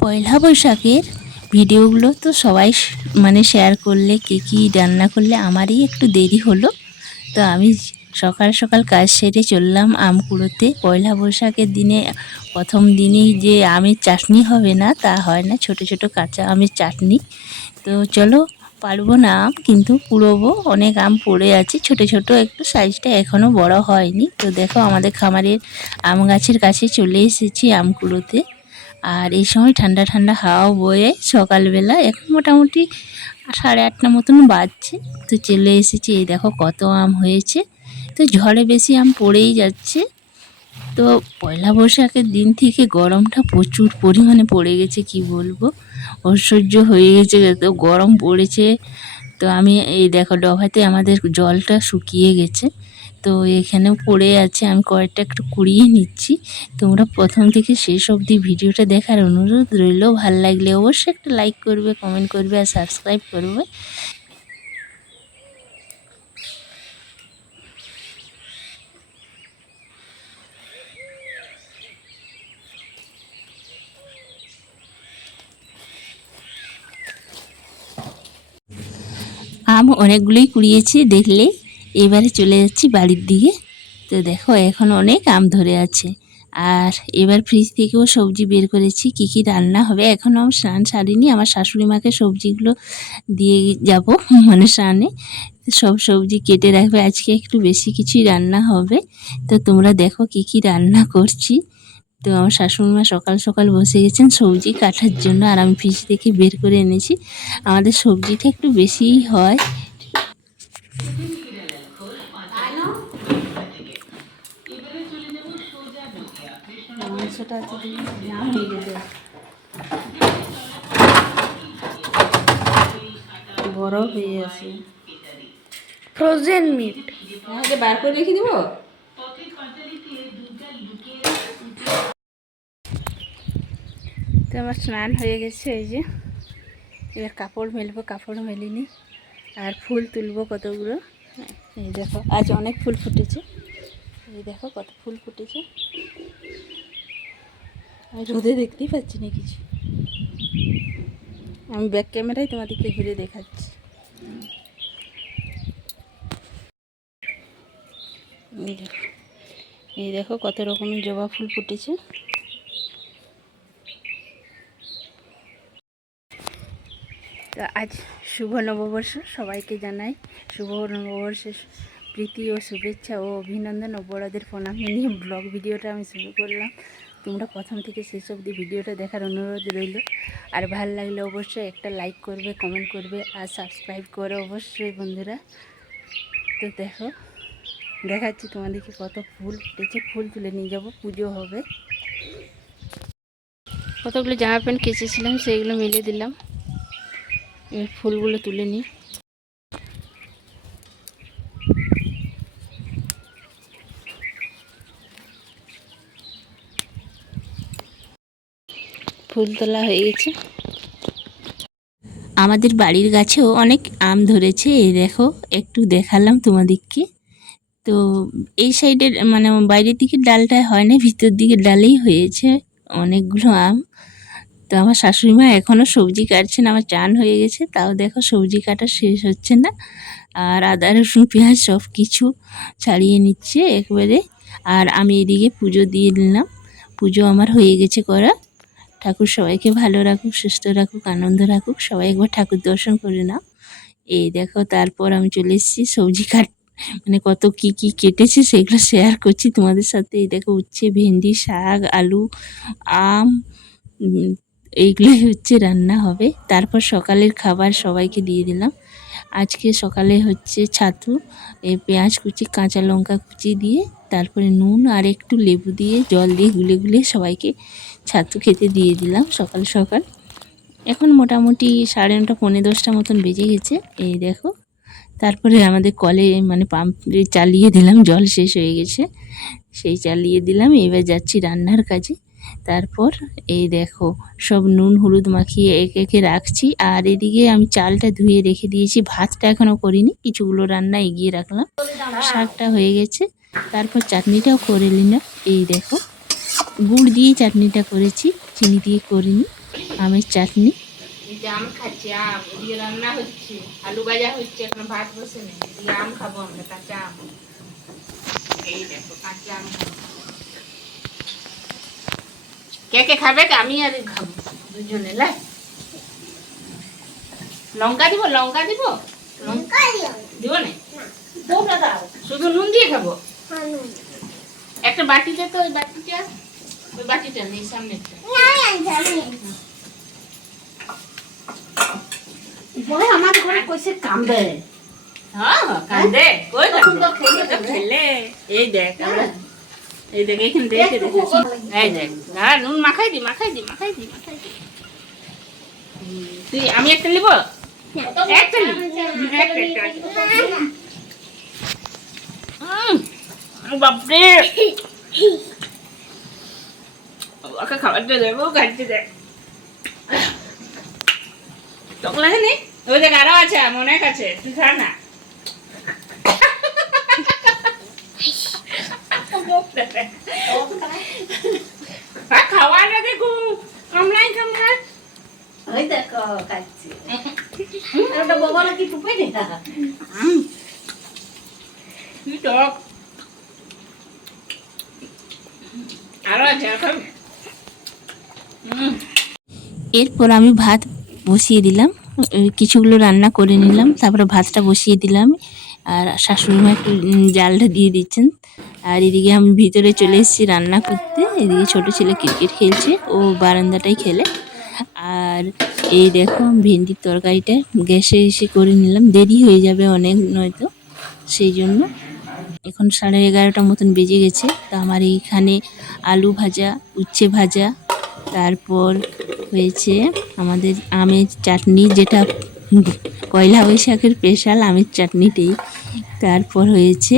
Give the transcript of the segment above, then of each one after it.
পয়লা বৈশাখের ভিডিওগুলো তো সবাই মানে শেয়ার করলে, কে কী রান্না করলে। আমারই একটু দেরি হলো, তো আমি সকাল সকাল কাজ সেরে চললাম আম কুড়োতে। পয়লা বৈশাখের দিনে প্রথম দিনেই যে আমের চাটনি হবে না তা হয় না, ছোট ছোট কাঁচা আমের চাটনি। তো চলো, পারবো না আম, কিন্তু কুড়োবো। অনেক আম পড়ে আছে, ছোট ছোট একটু, সাইজটা এখনও বড় হয়নি। তো দেখো, আমাদের খামারের আম গাছের কাছে চলে এসেছি আম কুড়োতে। আর এই সময় ঠান্ডা ঠান্ডা হাওয়া বয়ে সকালবেলা, এখন মোটামুটি 8:30 মতন বাজছে। তো চলে এসেছি। এই দেখো কত আম হয়েছে। তো ঝড়ে বেশি আম পড়েই যাচ্ছে। তো পয়লা বৈশাখের দিন থেকে গরমটা প্রচুর পরিমাণে পড়ে গেছে, কি বলবো, অসহ্য হয়ে গেছে, এত গরম পড়েছে। তো আমি এই দেখো ডভাতে আমাদের জলটা শুকিয়ে গেছে, তো এখানেও পড়ে আছে। আমি কয়েকটা একটু কুড়িয়ে নিচ্ছি। তোমরা প্রথম থেকে শেষ অবধি ভিডিওটা দেখার অনুরোধ রইল। ভালো লাগলে অবশ্যই একটা লাইক করবে, কমেন্ট করবে আর সাবস্ক্রাইব করবে। আম অনেকগুলোই কুড়িয়েছি দেখলে। এবারে চলে যাচ্ছি বাড়ির দিকে। তো দেখো এখন অনেক আম ধরে আছে। আর এবার ফ্রিজ থেকেও সবজি বের করেছি, কি কি রান্না হবে। এখনও আমি স্নান সারিনি, আমার শাশুড়ি মাকে সবজিগুলো দিয়ে যাব, মানে স্নানে সব সবজি কেটে রাখবে। আজকে একটু বেশি কিছুই রান্না হবে। তো তোমরা দেখো কি কি রান্না করছি। তো আমার শাশুড়ি মা সকাল সকাল বসে গেছেন সবজি কাটার জন্য, আর আমি ফ্রিজ থেকে বের করে এনেছি। আমাদের সবজিটা একটু বেশিই হয়। বড় হয়ে আছে ফ্রোজেন মিট। বার করে রেখে দিব। তো আমার স্নান হয়ে গেছে। এই যে এবার কাপড় মেলবো, কাপড় মেলিনি। আর ফুল তুলবো কতগুলো। এই দেখো আজ অনেক ফুল ফুটেছে। এই দেখো কত ফুল ফুটেছে। আমি রোদে দেখতেই পাচ্ছি না কিছু। আমি ব্যাক ক্যামেরায় তোমাদেরকে ঘুরে দেখাচ্ছি। এই দেখো কত রকমের জবা ফুল ফুটেছে। তো আজ শুভ নববর্ষ, সবাইকে জানাই শুভ নববর্ষের প্রীতি ও শুভেচ্ছা ও অভিনন্দন ও বড়দের প্রণাম নিয়ে ব্লগ ভিডিওটা আমি শুরু করলাম। তোমরা প্রথম থেকে শেষ অবধি ভিডিওটা দেখার অনুরোধ রইল। আর ভালো লাগলে অবশ্যই একটা লাইক করবে, কমেন্ট করবে আর সাবস্ক্রাইব করো অবশ্যই বন্ধুরা। তো দেখো, দেখাচ্ছি তোমাদেরকে কত ফুল ফুটেছে। ফুল তুলে নিয়ে যাব, পুজো হবে। কতগুলো জামা প্যান্ট কেচেছিলাম, সেইগুলো মেলে দিলাম। এবার ফুলগুলো তুলে নিই। ফুল তোলা হয়ে গেছে। আমাদের বাড়ির গাছেও অনেক আম ধরেছে। এই দেখো, একটু দেখালাম তোমাদেরকে। তো এই সাইডের মানে বাইরের দিকের ডালটায় হয় না, ভিতর দিকের ডালেই হয়েছে অনেকগুলো আম। তো আমার শাশুড়ি মা এখনও সবজি কাটছেন। আমার চান হয়ে গেছে, তাও দেখো সবজি কাটা শেষ হচ্ছে না। আর আদা রসুন পেঁয়াজ সব কিছু ছাড়িয়ে নিচ্ছে একবারে। আর আমি এদিকে পুজো দিয়ে নিলাম। পুজো আমার হয়ে গেছে করা। ঠাকুর সবাইকে ভালো রাখুক, সুস্থ রাখুক, আনন্দ রাখুক। সবাই একবার ঠাকুর দর্শন করে নাও। এই দেখো, তারপর আমি চলে এসেছি সবজি কাট, মানে কত কি কি কেটেছি সেগুলো শেয়ার করছি তোমাদের সাথে। এই দেখো উচ্ছে, ভেন্ডি, শাক, আলু, আম, এইগুলোই হচ্ছে রান্না হবে। তারপর সকালের খাবার সবাইকে দিয়ে দিলাম। আজকে সকালে হচ্ছে ছাতু, পেঁয়াজ কুচি, কাঁচা লঙ্কা কুচি দিয়ে, তারপরে নুন আর একটু লেবু দিয়ে, জল দিয়ে গুলে গুলে সবাইকে ছাতু খেতে দিয়ে দিলাম সকাল সকাল। এখন মোটামুটি 9:30 পৌনে 10টা মতন বেজে গেছে। এই দেখো, তারপরে আমাদের কলে মানে পাম্পে চালিয়ে দিলাম, জল শেষ হয়ে গেছে, সেই চালিয়ে দিলাম। এবার যাচ্ছি রান্নার কাজে। তারপর এই দেখো সব নুন হলুদ মাখিয়ে একে একে রাখছি। আর এদিকে আমি চালটা ধুয়ে রেখে দিয়েছি, ভাতটা এখনও করিনি, কিছুগুলো রান্না এগিয়ে রাখলাম। শাকটা হয়ে গেছে। তারপর চাটনিটাও করে নিলাম। এই দেখো, গুড় দিয়ে চাটনিটা করেছি, চিনি দিয়ে করিনি। আমের চাটনি। এই যে আম খাচ্ছি, আম এদিকে রান্না হচ্ছে, আলু ভাজা হচ্ছে, এখন ভাত বসে নেই, এদিকে আম খাবো আমরা, কাঁচা আম। এই দেখো কাঁচা আম খাবো। কে কে খাবে? আমি আর খাবো দুজনে। লাই লঙ্কা দিব, লঙ্কা দিব, দিব না, শুধু নুন দিয়ে খাবো। একটা বাটিতে, তো ওই বাটিটা, ওই বাটিটা নেই, সামনেটা। আমার ঘরে কইছে কান্দে। হ্যাঁ কান্দে, কই কান্দে? খেলে এই দেখ আমরা, এই দেখ এখানে রেখে দেখে, এই দেখ, হ্যাঁ নুন মাখাই দি, মাখাই দি, মাখাই দি, মাখাই দি। তুই, আমি একটা নিব, একটা নিব, বাপরে, ওকে খাবারটা দেবো, গাড়িতে দেখ টক লাগে নি, ওই দেখ আরো আছে, অনেক আছে, তুই খা না। খাওয়া না দেখো, কামলাই কামলাই। ওই দেখো খাচ্ছি। আর ওটা বগলা কি টুপে দেখা? কি টক, আরো আছে এখন। এরপর আমি ভাত বসিয়ে দিলাম, কিছুগুলো রান্না করে নিলাম, তারপরে ভাতটা বসিয়ে দিলাম। আর শাশুড়ি মা একটু জালটা দিয়ে দিচ্ছেন। আর এদিকে আমি ভিতরে চলে এসেছি রান্না করতে। এদিকে ছোট ছেলে ক্রিকেট খেলছে, ও বারান্দাটাই খেলে। আর এই দেখো ভেন্ডির তরকারিটা গ্যাসে এসে করে নিলাম, দেরি হয়ে যাবে অনেক নয়তো, সেই জন্য। এখন 11:30 মতন বেজে গেছে। তো আমার এইখানে আলু ভাজা, উচ্ছে ভাজা, তারপর হয়েছে আমাদের আমের চাটনি, যেটা পয়লা বৈশাখের স্পেশাল আমের চাটনিটাই। তারপর হয়েছে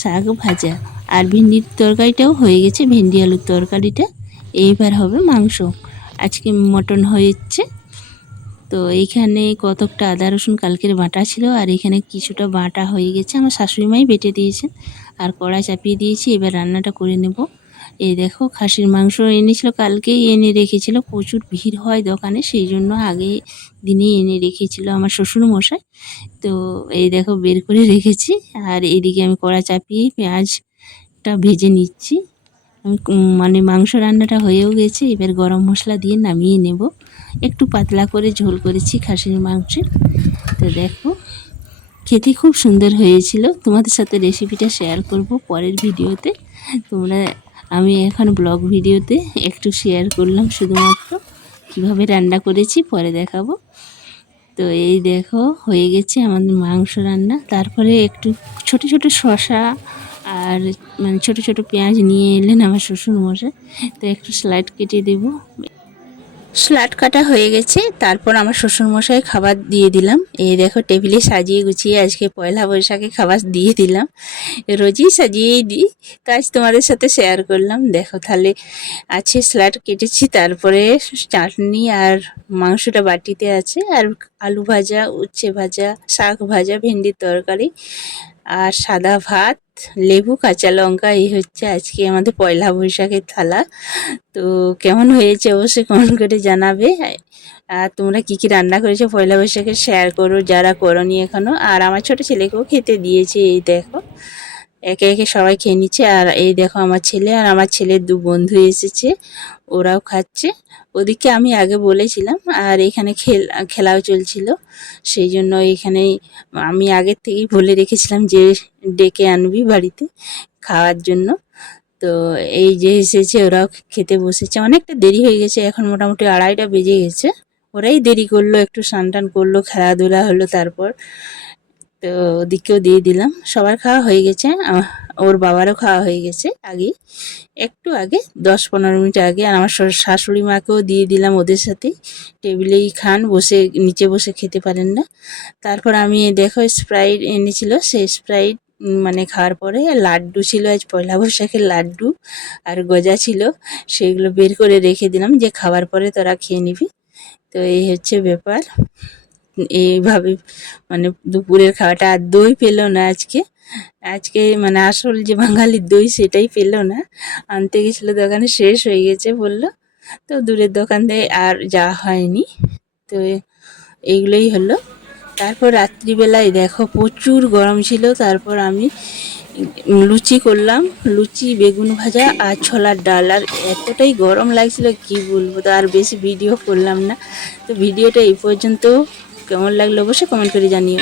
শাক ভাজা, আর ভেন্ডির তরকারিটাও হয়ে গেছে, ভেন্ডি আলুর তরকারিটা। এইবার হবে মাংস, আজকে মটন হয়েছে। তো এইখানে কতকটা আদা রসুন কালকের বাটা ছিল, আর এখানে কিছুটা বাটা হয়ে গেছে, আমার শাশুড়ি মাই বেটে দিয়েছেন। আর কড়া চাপিয়ে দিয়েছি, এবার রান্নাটা করে নেব। এই দেখো খাসির মাংস এনেছিল, কালকেই এনে রেখেছিল, প্রচুর ভিড় হয় দোকানে, সেই জন্য আগে দিনেই এনে রেখেছিল আমার শ্বশুর মশাই। তো এই দেখো বের করে রেখেছি। আর এদিকে আমি কড়া চাপিয়ে পেঁয়াজটা ভেজে নিচ্ছি। আমি মানে মাংস রান্নাটা হয়েও গেছে, এবার গরম মশলা দিয়ে নামিয়ে নেব। একটু পাতলা করে ঝোল করেছি খাসির মাংসের। তো দেখো খেতে খুব সুন্দর হয়েছিল, তোমাদের সাথে রেসিপিটা শেয়ার করব পরের ভিডিওতে। তোমরা, আমি এখন ব্লগ ভিডিওতে একটু শেয়ার করলাম শুধুমাত্র, কিভাবে রান্না করেছি পরে দেখাবো। তো এই দেখো হয়ে গেছে আমাদের মাংস রান্না। তারপরে একটু ছোট ছোট শসা আর মানে ছোট ছোট পেঁয়াজ নিয়ে এলেন আমার শ্বশুর মশাই। তো একটু স্লাইড কেটে দেবো। স্লাড কাটা হয়ে গেছে, তারপর আমার শ্বশুরমশাই খাবার দিয়ে দিলাম। এই দেখো টেবিলে সাজিয়ে গুছিয়ে আজকে পয়লা বৈশাখে খাবার দিয়ে দিলাম, রোজই সাজিয়েই দিই, তো আজ তোমাদের সাথে শেয়ার করলাম। দেখো তাহলে আছে স্যালাড কেটেছি, তারপরে চাটনি আর মাংসটা বাটিতে আছে, আর আলু ভাজা, উচ্ছে ভাজা, শাক ভাজা, ভেন্ডির তরকারি, আর সাদা ভাত, লেবু, কাঁচা লঙ্কা। এই হচ্ছে আজকে আমাদের পয়লা বৈশাখের থালা। তো কেমন হয়েছে অবশ্যই কমেন্ট করে জানাবে। আর তোমরা কি কি রান্না করেছো পয়লা বৈশাখে শেয়ার করো যারা করোনি এখনো। আর আমার ছোট ছেলেকেও খেতে দিয়েছে, এই দেখো একে একে সবাই খেয়ে নিচ্ছে। আর এই দেখো আমার ছেলে আর আমার ছেলের দু বন্ধু এসেছে, ওরাও খাচ্ছে। ওদিকে আমি আগে বলেছিলাম, আর এখানে খেলাও চলছিল, সেই জন্য এখানেই আমি আগের থেকেই বলে রেখেছিলাম যে ডেকে আনবি বাড়িতে খাওয়ার জন্য। তো এই যে এসেছে, ওরাও খেতে বসেছে। অনেকটা দেরি হয়ে গেছে, এখন মোটামুটি 2:30টা বেজে গেছে। ওরাই দেরি করলো, একটু স্নান টান করলো, খেলাধুলা হলো, তারপর তো ওদিকেও দিয়ে দিলাম। সবার খাওয়া হয়ে গেছে, ওর বাবারও খাওয়া হয়ে গেছে আগেই, একটু আগে 10-15 মিনিট আগে। আর আমার শাশুড়ি মাকেও দিয়ে দিলাম ওদের সাথে, টেবিলেই খান, বসে নিচে বসে খেতে পারেন না। তারপর আমি দেখো স্প্রাইট এনেছিল, সেই স্প্রাইট মানে খাওয়ার পরে লাড্ডু ছিল, আজ পয়লা বৈশাখের লাড্ডু আর গজা ছিল, সেগুলো বের করে রেখে দিলাম যে খাওয়ার পরে তোরা খেয়ে নিবি। তো এই হচ্ছে ব্যাপার। এইভাবে মানে দুপুরের খাওয়াটা। আর দই পেলো না আজকে, আজকে মানে আসল যে বাঙালির দই সেটাই পেলো না, আনতে গেছিলো দোকানে, শেষ হয়ে গেছে বললো। তো দূরের দোকান দিয়ে আর যাওয়া হয়নি। তো এইগুলোই হলো। তারপর রাত্রিবেলায় দেখো প্রচুর গরম ছিল, তারপর আমি লুচি করলাম, লুচি বেগুন ভাজা আর ছোলার ডাল। আর এতটাই গরম লাগছিল কি বলবো, তো আর বেশি ভিডিও করলাম না। তো ভিডিওটা এই পর্যন্ত, কেমন লাগলো অবশ্যই কমেন্ট করে জানিও।